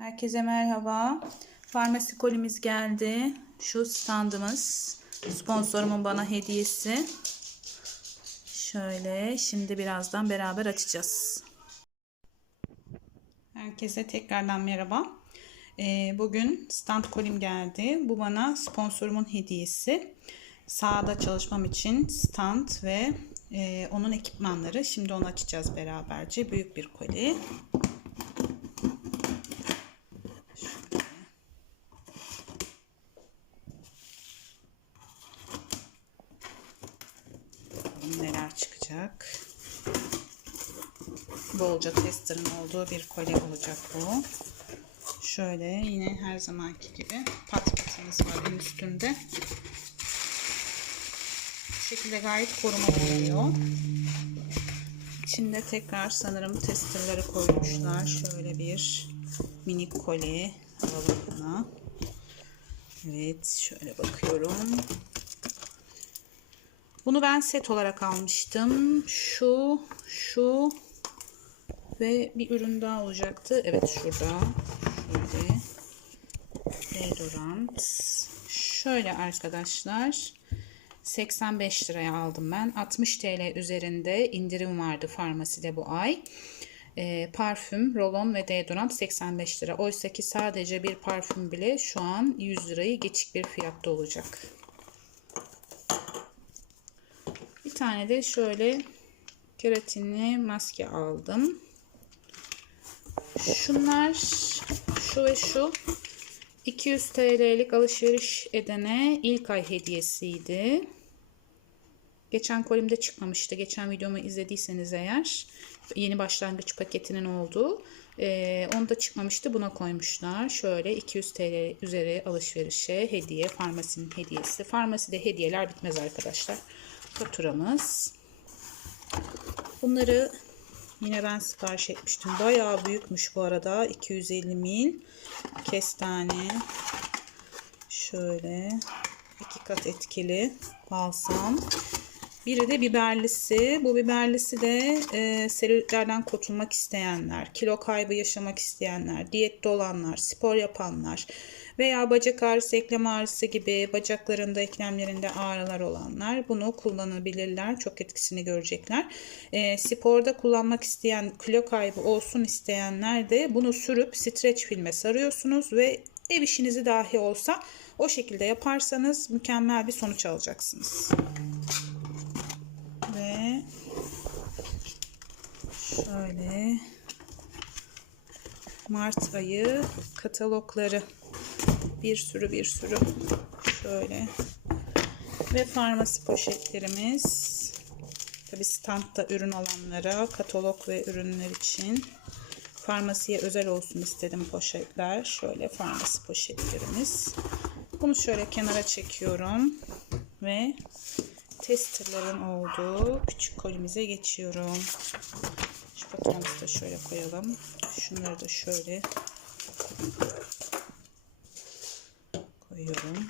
Herkese merhaba. Farmasi kolimiz geldi. Şu standımız. Sponsorumun bana hediyesi. Şöyle şimdi birazdan beraber açacağız. Herkese tekrardan merhaba. Ee, bugün stand kolim geldi. Bu bana sponsorumun hediyesi. Sahada çalışmam için stand ve e, onun ekipmanları. Şimdi onu açacağız beraberce. Büyük bir koli. Bolca testerın olduğu bir kolye olacak bu. Şöyle yine her zamanki gibi pat patımız var en üstünde. Bu şekilde gayet korumalı oluyor. İçinde tekrar sanırım testerları koymuşlar. Şöyle bir minik kolye alalım buna. Evet şöyle bakıyorum. Bunu ben set olarak almıştım. Şu, şu ve bir ürün daha olacaktı. Evet şurada. Şöyle. Deodorant. Şöyle arkadaşlar. 85 liraya aldım ben. 60 TL üzerinde indirim vardı farmaside bu ay. E, parfüm, rolon ve deodorant 85 lira. Oysa ki sadece bir parfüm bile şu an 100 lirayı geçik bir fiyatta olacak. Bir tane de şöyle keratinli maske aldım. Şunlar şu ve şu 200 TL'lik alışveriş edene ilk ay hediyesiydi. Geçen kolimde çıkmamıştı. Geçen videomu izlediyseniz eğer yeni başlangıç paketinin olduğu e, onda çıkmamıştı. Buna koymuşlar. Şöyle 200 TL üzeri alışverişe hediye. Farmasinin hediyesi. Farmaside hediyeler bitmez arkadaşlar. Faturamız. Bunları yine ben sipariş etmiştim. Bayağı büyükmüş bu arada. 250 mil. Kestane. Şöyle. iki kat etkili balsam. Biri de biberlisi. Bu biberlisi de e, selülitlerden kurtulmak isteyenler, kilo kaybı yaşamak isteyenler, diyette olanlar, spor yapanlar veya bacak ağrısı, eklem ağrısı gibi bacaklarında, eklemlerinde ağrılar olanlar bunu kullanabilirler. Çok etkisini görecekler. E, sporda kullanmak isteyen, kilo kaybı olsun isteyenler de bunu sürüp streç filme sarıyorsunuz ve ev işinizi dahi olsa o şekilde yaparsanız mükemmel bir sonuç alacaksınız. Şöyle. Mart ayı katalogları. Bir sürü bir sürü. Şöyle. Ve farmasi poşetlerimiz. Tabi standta ürün alanlara katalog ve ürünler için farmasiye özel olsun istedim poşetler. Şöyle farmasi poşetlerimiz. Bunu şöyle kenara çekiyorum ve testerların olduğu küçük kolimize geçiyorum. Şu faturamızı da şöyle koyalım. Şunları da şöyle koyuyorum.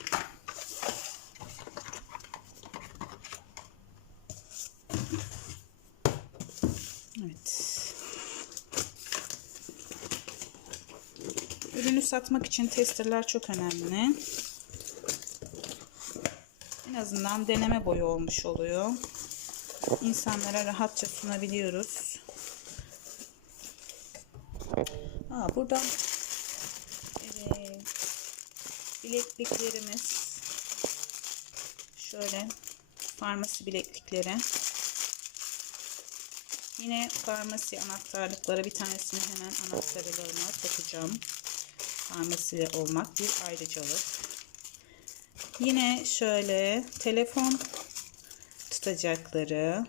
Evet. Ürünü satmak için testerler çok önemli. En azından deneme boyu olmuş oluyor. İnsanlara rahatça sunabiliyoruz. Aa, burada evet, bilekliklerimiz. Şöyle farmasi bileklikleri. Yine farmasi anahtarlıkları. Bir tanesini hemen anahtarlarıma takacağım farmasi olmak bir ayrıcalık Yine şöyle telefon tutacakları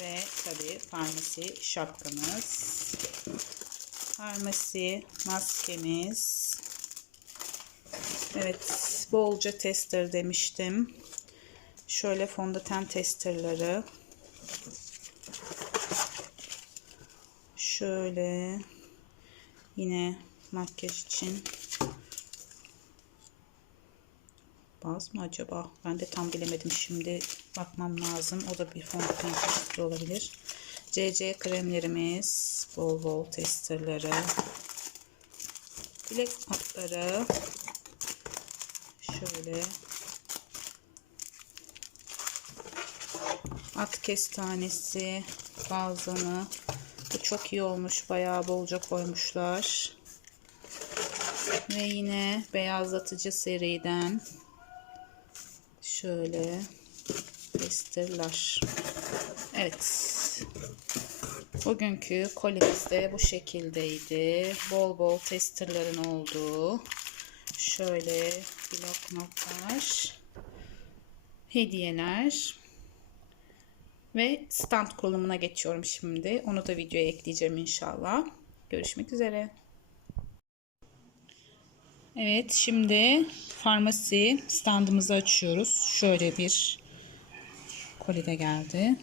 ve tabi farmasi şapkamız, farmasi maskemiz. Evet, bolca tester demiştim. Şöyle fondöten testerları. Şöyle yine makyaj için baz mı acaba? Ben de tam bilemedim şimdi. Bakmam lazım. O da bir fondöten çeşitli olabilir. CC kremlerimiz, bol bol testerları, bilek patları, şöyle at kestanesi, balzamı. Bu çok iyi olmuş. Bayağı bolca koymuşlar. Ve yine beyazlatıcı seriden şöyle testerler. Evet. Bugünkü kolimiz de bu şekildeydi. Bol bol testerların olduğu. Şöyle bloknotlar. Hediyeler. Ve stand kurulumuna geçiyorum şimdi. Onu da videoya ekleyeceğim inşallah. Görüşmek üzere. Evet şimdi farmasi standımızı açıyoruz. Şöyle bir koli de geldi.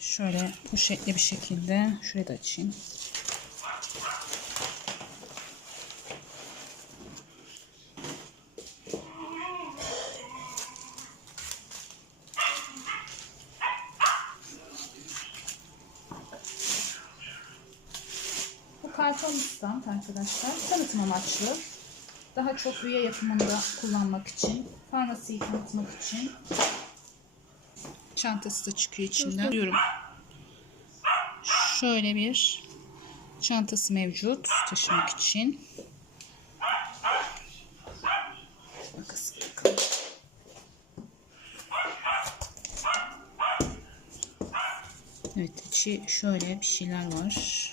Şöyle poşetli bir şekilde şurayı da açayım. Karton stand arkadaşlar. Tanıtım amaçlı. Daha çok üye yapımında kullanmak için. Farmasiyi tanıtmak için. Çantası da çıkıyor içinden. Diyorum. Şöyle bir çantası mevcut taşımak için. Makası. Evet içi şöyle bir şeyler var.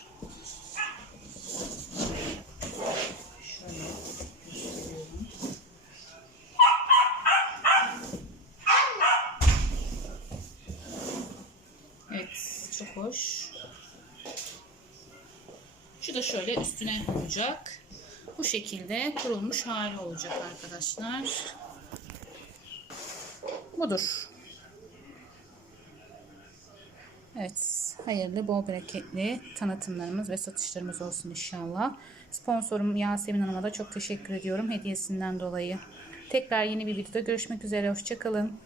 Şöyle gösteriyorum. Çok hoş. Şu da şöyle üstüne olacak. Bu şekilde kurulmuş hali olacak arkadaşlar. Budur. Evet, hayırlı, bol bereketli tanıtımlarımız ve satışlarımız olsun inşallah. Sponsorum Yasemin Hanım'a da çok teşekkür ediyorum hediyesinden dolayı. Tekrar yeni bir videoda görüşmek üzere. Hoşçakalın.